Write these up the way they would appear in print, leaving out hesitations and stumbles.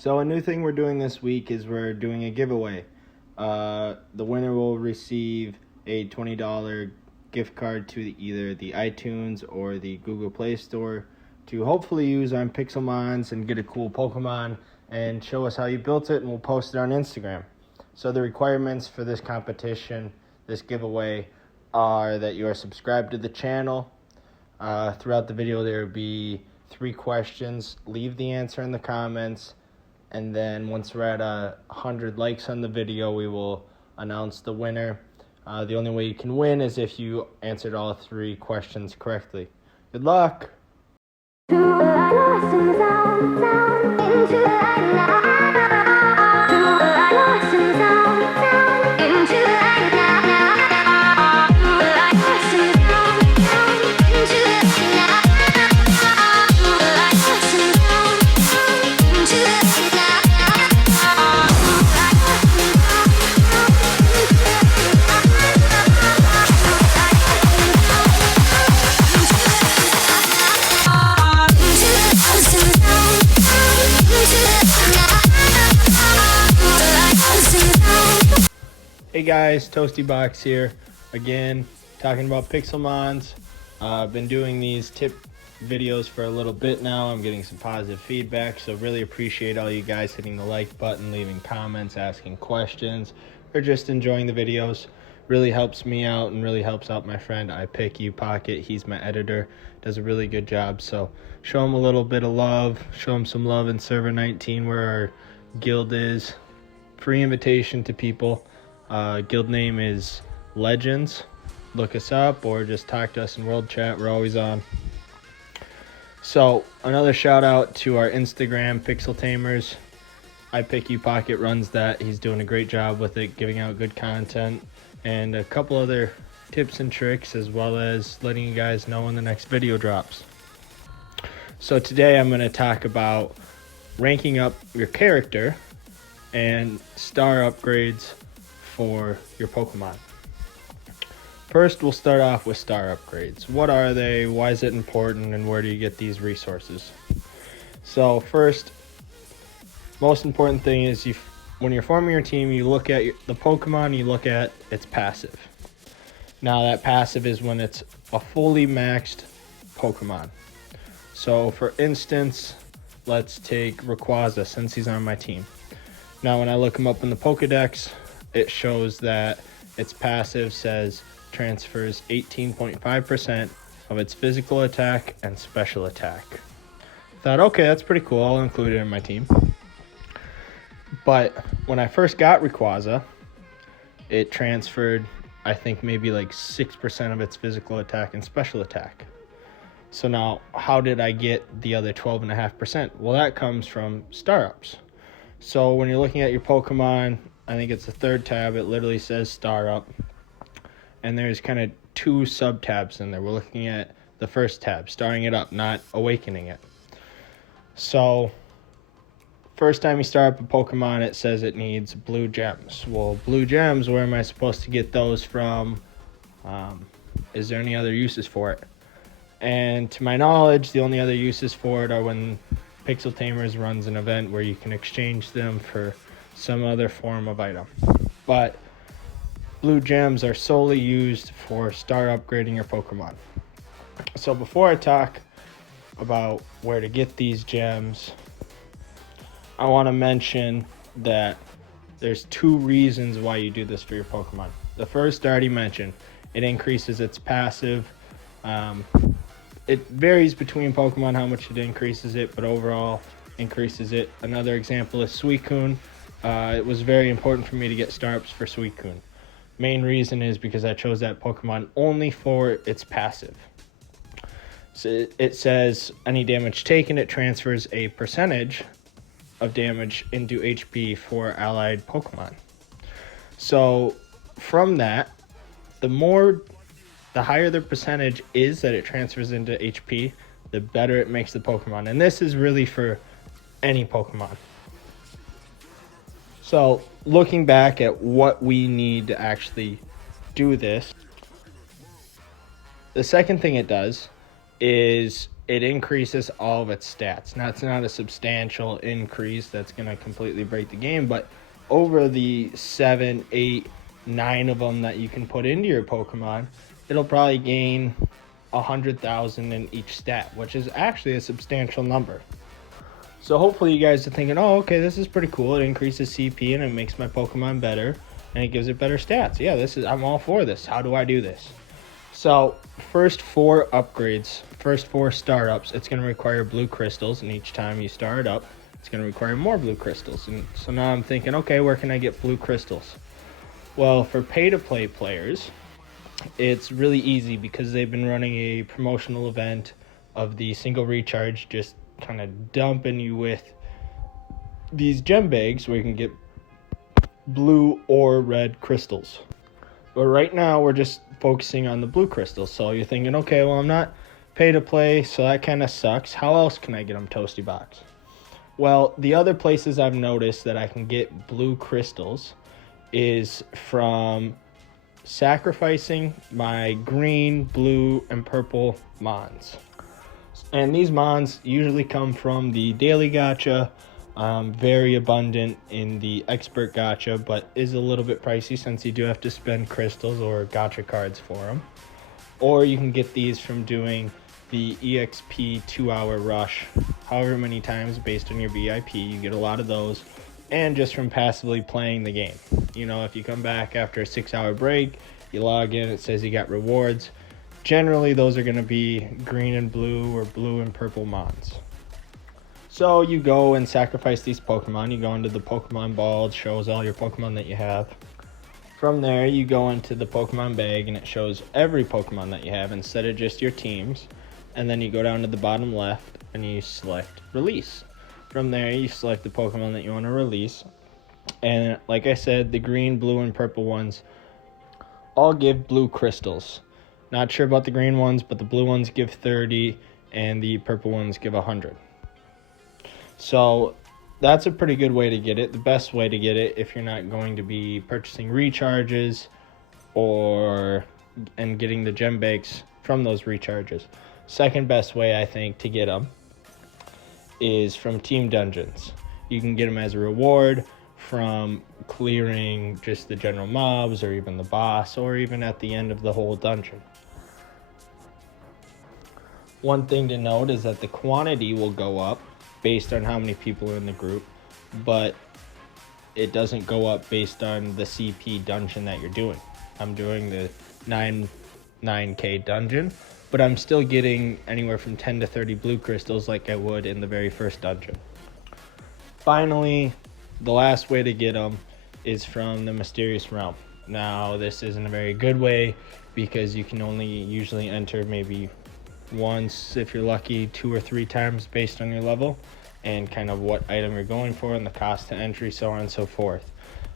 So a new thing we're doing this week is we're doing a giveaway. The winner will receive a $20 gift card to either the iTunes or the Google Play Store to hopefully use on Pixelmons and get a cool Pokemon and show us how you built it, and we'll post it on Instagram. So the requirements for this competition, this giveaway, are that you are subscribed to the channel. Throughout the video there will be 3 questions. Leave the answer in the comments. And then once we're at 100 likes on the video, we will announce the winner. The only way you can win is if you answered all 3 questions correctly. Good luck! Hey guys, Toasty Box here, again, talking about Pixelmons. I've been doing these tip videos for a little bit now. I'm getting some positive feedback, so really appreciate all you guys hitting the like button, leaving comments, asking questions, or just enjoying the videos. Really helps me out and really helps out my friend iPickUPocket. He's my editor, does a really good job, so show him a little bit of love, show him some love in Server 19 where our guild is. Free invitation to people. Guild name is Legends. Look us up or just talk to us in World Chat. We're always on. So another shout out to our Instagram, Pixel Tamers. iPickUPocket runs that. He's doing a great job with it, giving out good content and a couple other tips and tricks, as well as letting you guys know when the next video drops. So today I'm going to talk about ranking up your character and star upgrades for your Pokemon. First, we'll start off with star upgrades. What are they? Why is it important? And where do you get these resources? So first, most important thing is when you're forming your team, you look at the Pokemon, you look at its passive. Now that passive is when it's a fully maxed Pokemon. So for instance, let's take Rayquaza since he's on my team. Now when I look him up in the Pokedex, it shows that its passive says transfers 18.5% of its physical attack and special attack. Thought, okay, that's pretty cool. I'll include it in my team. But when I first got Rayquaza, it transferred, I think, maybe like 6% of its physical attack and special attack. So now, how did I get the other 12.5%? Well, that comes from star ups. So when you're looking at your Pokemon, I think it's the 3rd tab, it literally says star up. And there's kind of 2 sub tabs in there. We're looking at the 1st tab, starring it up, not awakening it. So first time you start up a Pokemon, it says it needs blue gems. Well, blue gems, where am I supposed to get those from? Is there any other uses for it? And to my knowledge, the only other uses for it are when Pixel Tamers runs an event where you can exchange them for some other form of item. But blue gems are solely used for star upgrading your Pokemon. So before I talk about where to get these gems, I want to mention that there's 2 reasons why you do this for your Pokemon. The first I already mentioned, it increases its passive. It varies between Pokemon how much it increases it, but overall increases it. Another example is Suicune. It was very important for me to get star ups for Suicune. Main reason is because I chose that Pokemon only for its passive. So it says any damage taken, it transfers a percentage of damage into HP for allied Pokemon. So from that, the higher the percentage is that it transfers into HP, the better it makes the Pokemon. And this is really for any Pokemon. So looking back at what we need to actually do this, the second thing it does is it increases all of its stats. Now, it's not a substantial increase that's going to completely break the game, but over the 7, 8, 9 of them that you can put into your Pokemon, it'll probably gain 100,000 in each stat, which is actually a substantial number. So hopefully you guys are thinking, oh, okay, this is pretty cool. It increases CP and it makes my Pokemon better and it gives it better stats. Yeah, I'm all for this. How do I do this? So first 4 upgrades, first 4 startups, it's going to require blue crystals, and each time you start up, it's going to require more blue crystals. And so now I'm thinking, okay, where can I get blue crystals? Well, for pay-to-play players, it's really easy because they've been running a promotional event of the single recharge, just kind of dumping you with these gem bags where you can get blue or red crystals. But right now we're just focusing on the blue crystals. So you're thinking, okay, well, I'm not pay to play, so that kind of sucks. How else can I get them, Toasty Box? Well, the other places I've noticed that I can get blue crystals is from sacrificing my green, blue, and purple mons. And these mons usually come from the daily gacha, very abundant in the expert gacha, but is a little bit pricey since you do have to spend crystals or gacha cards for them. Or you can get these from doing the EXP 2-hour rush, however many times based on your VIP. You get a lot of those, and just from passively playing the game. You know, if you come back after a 6-hour break, you log in, it says you got rewards. Generally, those are going to be green and blue or blue and purple mons. So you go and sacrifice these Pokemon. You go into the Pokemon ball. It shows all your Pokemon that you have. From there, you go into the Pokemon bag, and it shows every Pokemon that you have instead of just your teams. And then you go down to the bottom left, and you select Release. From there, you select the Pokemon that you want to release. And like I said, the green, blue, and purple ones all give blue crystals. Not sure about the green ones, but the blue ones give 30, and the purple ones give 100. So that's a pretty good way to get it. The best way to get it, if you're not going to be purchasing recharges and getting the gem bags from those recharges. Second best way, I think, to get them is from team dungeons. You can get them as a reward from clearing just the general mobs or even the boss or even at the end of the whole dungeon. One thing to note is that the quantity will go up based on how many people are in the group, but it doesn't go up based on the CP dungeon that you're doing. I'm doing the 9K dungeon, but I'm still getting anywhere from 10 to 30 blue crystals like I would in the very first dungeon. Finally, the last way to get them is from the Mysterious Realm. Now, this isn't a very good way because you can only usually enter maybe once, if you're lucky, 2 or 3 times based on your level and kind of what item you're going for and the cost to entry, so on and so forth.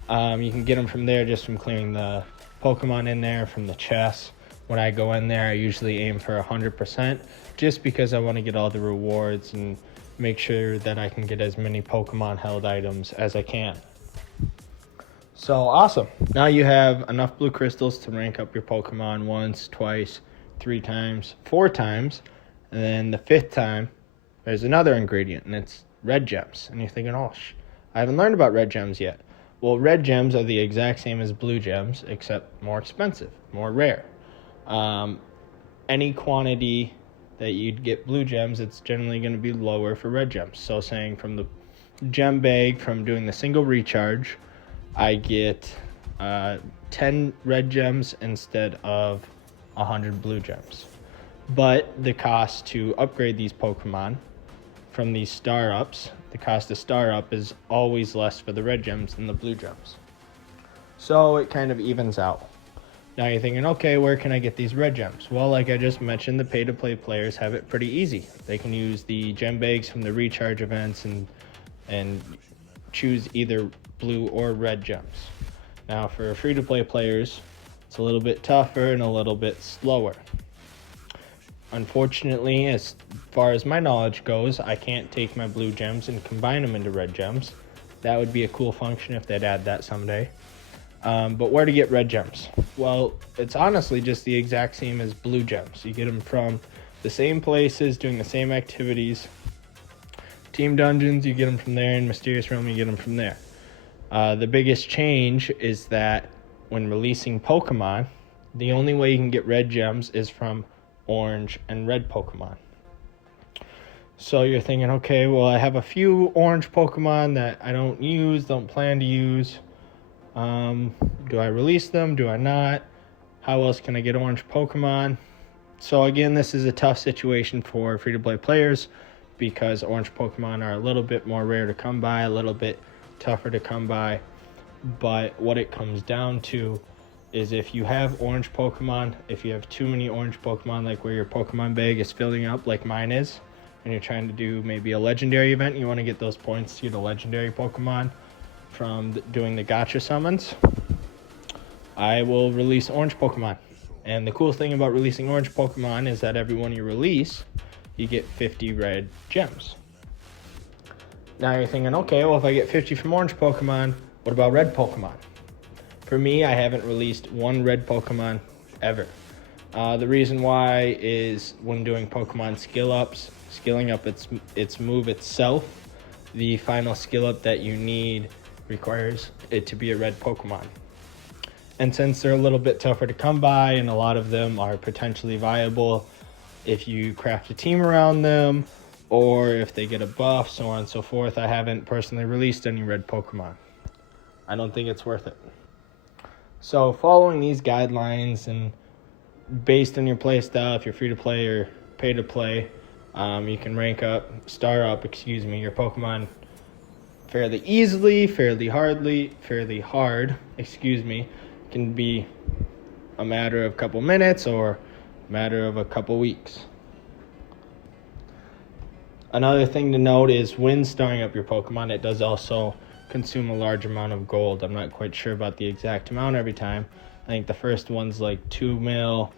You can get them from there just from clearing the Pokemon in there from the chests. When I go in there, I usually aim for 100% just because I want to get all the rewards and make sure that I can get as many Pokemon held items as I can. So awesome. Now you have enough blue crystals to rank up your Pokemon once, twice, 3 times, 4 times, and then the 5th time there's another ingredient, and it's red gems. And you're thinking, oh, I haven't learned about red gems yet. Well, red gems are the exact same as blue gems, except more expensive, more rare. Any quantity that you'd get blue gems, it's generally going to be lower for red gems. So saying from the gem bag, from doing the single recharge, I get 10 red gems instead of 100 blue gems. But the cost to upgrade these Pokemon from these star ups, the cost of star up is always less for the red gems than the blue gems. So it kind of evens out. Now you're thinking, okay, where can I get these red gems? Well, like I just mentioned, the pay-to-play players have it pretty easy. They can use the gem bags from the recharge events and choose either blue or red gems. Now for free-to-play players, it's a little bit tougher and a little bit slower. Unfortunately, as far as my knowledge goes, I can't take my blue gems and combine them into red gems. That would be a cool function if they'd add that someday. But where to get red gems? Well, it's honestly just the exact same as blue gems. You get them from the same places, doing the same activities. Team dungeons, you get them from there, and Mysterious Realm, you get them from there. The biggest change is that when releasing Pokemon, the only way you can get red gems is from orange and red Pokemon. So you're thinking, okay, well, I have a few orange Pokemon that I don't plan to use. Do I release them? Do I not? How else can I get orange Pokemon? So again, this is a tough situation for free-to-play players because orange Pokemon are a little bit more rare to come by, a little bit tougher to come by. But what it comes down to is if you have orange Pokemon, if you have too many orange Pokemon, like where your Pokemon bag is filling up like mine is, and you're trying to do maybe a legendary event, you want to get those points to get a legendary Pokemon from doing the gacha summons, I will release orange Pokemon. And the cool thing about releasing orange Pokemon is that every one you release, you get 50 red gems. Now you're thinking, okay, well, if I get 50 from orange Pokemon, what about red Pokemon? For me, I haven't released one red Pokemon ever. The reason why is when doing Pokemon skill ups, skilling up its move itself, the final skill up that you need requires it to be a red Pokemon. And since they're a little bit tougher to come by and a lot of them are potentially viable if you craft a team around them or if they get a buff, so on and so forth, I haven't personally released any red Pokemon. I don't think it's worth it. So following these guidelines and based on your play style, if you're free to play or pay to play, you can star up your Pokemon fairly easily, fairly hard, can be a matter of a couple minutes or a matter of a couple weeks. Another thing to note is when starring up your Pokemon, it does also consume a large amount of gold. I'm not quite sure about the exact amount every time. I think the first one's like 2 mil,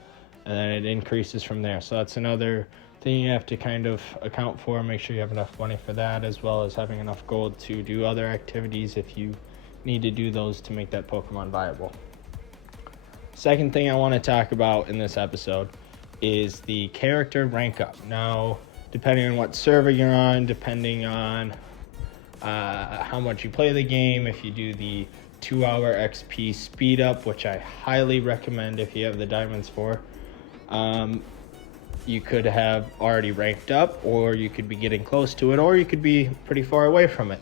and then it increases from there. So that's another thing you have to kind of account for. Make sure you have enough money for that, as well as having enough gold to do other activities if you need to do those to make that Pokemon viable. Second thing I want to talk about in this episode is the character rank up. Now, depending on what server you're on, depending on how much you play the game, if you do the 2-hour XP speed up, which I highly recommend if you have the diamonds for, you could have already ranked up, or you could be getting close to it, or you could be pretty far away from it.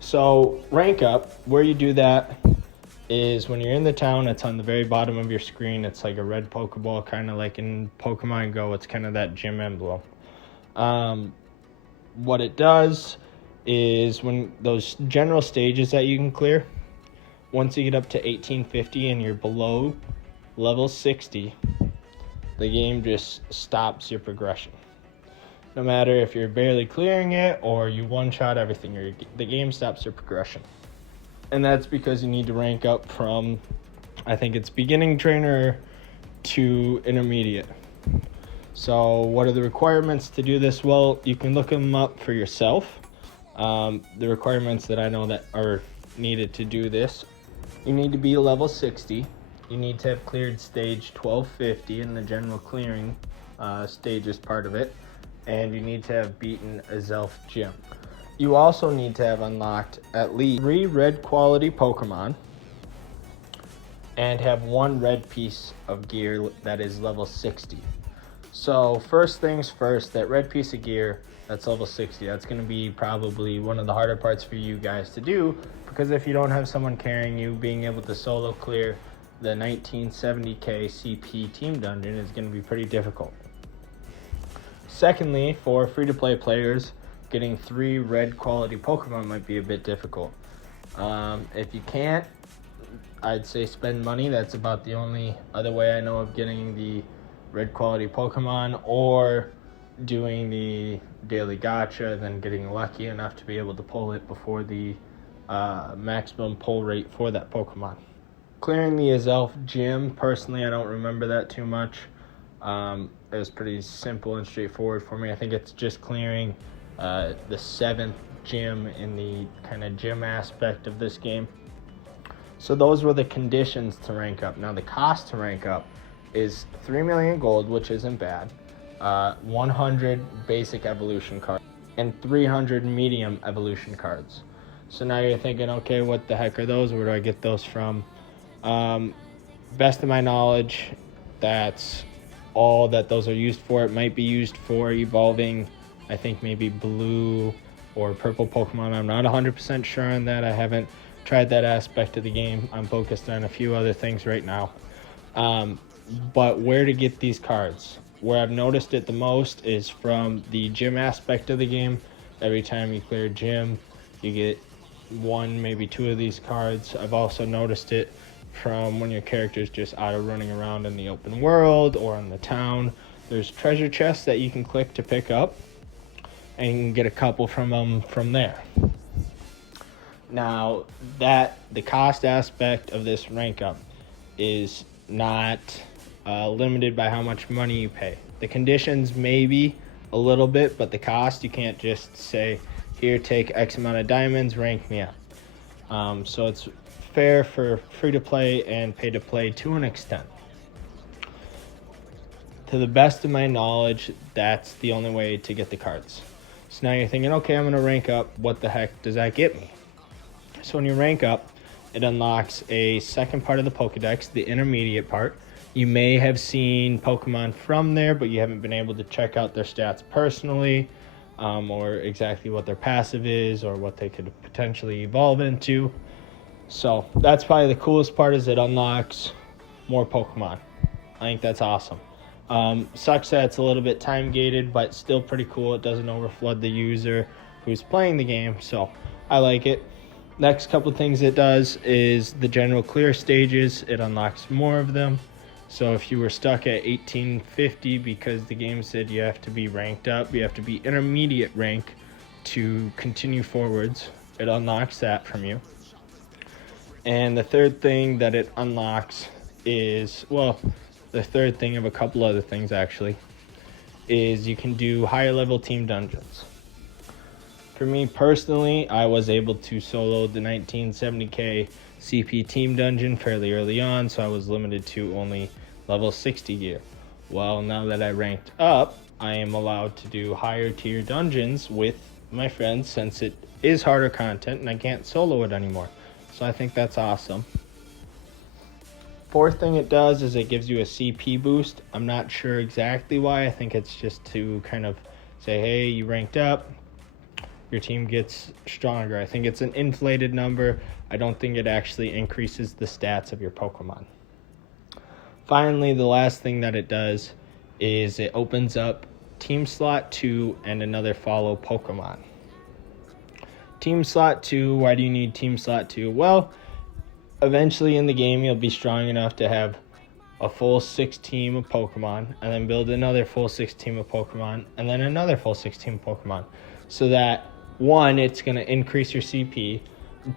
So rank up, where you do that is when you're in the town, it's on the very bottom of your screen. It's like a red Pokeball, kind of like in Pokemon Go. It's kind of that gym emblem. What it does is when those general stages that you can clear, once you get up to 1850 and you're below level 60, the game just stops your progression. No matter if you're barely clearing it or you one-shot everything, the game stops your progression. And that's because you need to rank up from, I think it's beginning trainer to intermediate. So what are the requirements to do this? Well, you can look them up for yourself. The requirements that I know that are needed to do this: you need to be level 60. You need to have cleared stage 1250 in the general clearing stages part of it. And you need to have beaten a Zelf gym. You also need to have unlocked at least 3 red quality Pokemon and have 1 red piece of gear that is level 60. So first things first, that red piece of gear that's level 60, that's going to be probably one of the harder parts for you guys to do, because if you don't have someone carrying you, being able to solo clear the 1970k CP team dungeon is going to be pretty difficult. Secondly, for free-to-play players, getting 3 red quality Pokemon might be a bit difficult. If you can't, I'd say spend money. That's about the only other way I know of getting the red quality Pokemon, or doing the daily gacha, then getting lucky enough to be able to pull it before the maximum pull rate for that Pokemon. Clearing the Azelf gym, personally, I don't remember that too much. It was pretty simple and straightforward for me. I think it's just clearing the 7th gym in the kind of gym aspect of this game. So those were the conditions to rank up. Now the cost to rank up is 3 million gold, which isn't bad. 100 basic evolution cards, and 300 medium evolution cards. So now you're thinking, okay, what the heck are those? Where do I get those from? Best of my knowledge, that's all that those are used for. It might be used for evolving, I think maybe blue or purple Pokemon. I'm not 100% sure on that. I haven't tried that aspect of the game. I'm focused on a few other things right now. But where to get these cards? Where I've noticed it the most is from the gym aspect of the game. Every time you clear a gym, you get one, maybe two of these cards. I've also noticed it from when your character's just out of running around in the open world or in the town. There's treasure chests that you can click to pick up, and you can get a couple from them from there. Now, the cost aspect of this rank up is not limited by how much money you pay. The conditions maybe a little bit, but the cost, you can't just say, here, take X amount of diamonds, rank me up. So it's fair for free to play and pay to play to an extent. To the best of my knowledge, that's the only way to get the cards. So now you're thinking, okay, I'm going to rank up. What the heck does that get me? So when you rank up, it unlocks a second part of the Pokedex, the intermediate part. You may have seen Pokemon from there, but you haven't been able to check out their stats personally, or exactly what their passive is, or what they could potentially evolve into. So that's probably the coolest part, is it unlocks more Pokemon. I think that's awesome. Sucks that it's a little bit time gated, but still pretty cool. It doesn't overflood the user who's playing the game, so I like it. Next couple things it does is the general clear stages. It unlocks more of them. So if you were stuck at 1850 because the game said you have to be ranked up, you have to be intermediate rank to continue forwards, it unlocks that from you. And the third thing that it unlocks is, well, the third thing of a couple other things actually, is you can do higher level team dungeons. For me personally, I was able to solo the 1970k CP team dungeon fairly early on, so I was limited to only level 60 gear. Well, now that I ranked up, I am allowed to do higher tier dungeons with my friends, since it is harder content and I can't solo it anymore. So I think that's awesome. Fourth thing it does is it gives you a CP boost. I'm not sure exactly why. I think it's just to kind of say, hey, you ranked up, your team gets stronger. I think it's an inflated number. I don't think it actually increases the stats of your Pokemon. Finally, the last thing that it does is it opens up Team Slot 2 and another follow Pokemon. Team Slot 2, why do you need Team Slot 2? Well, eventually in the game you'll be strong enough to have a full 6 team of Pokemon, and then build another full 6 team of Pokemon, and then another full 6 team of Pokemon. So that, one, it's going to increase your CP.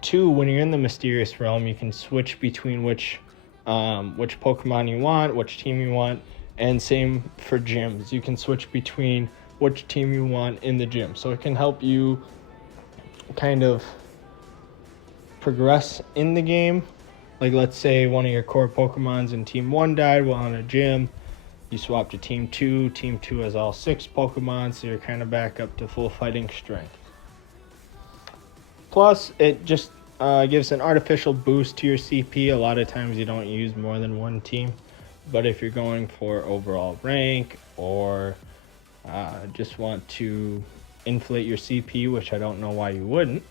Two, when you're in the Mysterious Realm, you can switch between which Pokemon you want, which team you want, and same for gyms. You can switch between which team you want in the gym. So it can help you kind of progress in the game. Like, let's say one of your core Pokemons in Team 1 died while on a gym. You swap to Team 2. Team 2 has all 6 Pokemon, so you're kind of back up to full fighting strength. Plus, it just gives an artificial boost to your CP. A lot of times you don't use more than one team. But if you're going for overall rank, or just want to inflate your CP, which I don't know why you wouldn't,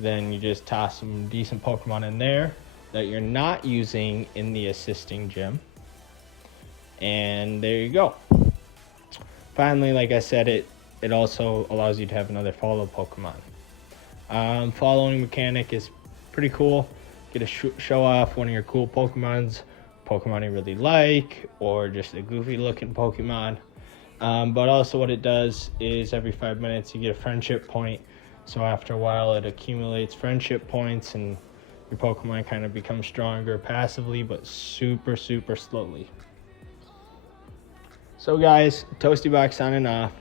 then you just toss some decent Pokemon in there that you're not using in the assisting gym, and there you go. Finally, like I said, it also allows you to have another follow Pokemon. Following mechanic is pretty cool. Get to show off one of your cool Pokemon you really like, or just a goofy looking Pokemon. But also what it does is every 5 minutes you get a friendship point. So after a while it accumulates friendship points, and your Pokemon kind of becomes stronger passively, but super, super slowly. So guys, ToastyBox signing off.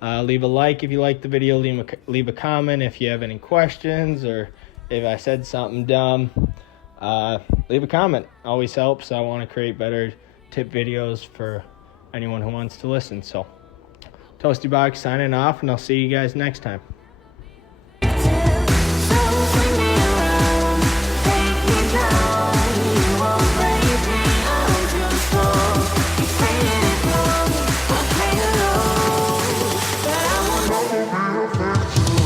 Leave a like if you liked the video. Leave a comment if you have any questions, or if I said something dumb. Leave a comment. Always helps. I want to create better tip videos for anyone who wants to listen. So Toasty Box signing off, and I'll see you guys next time.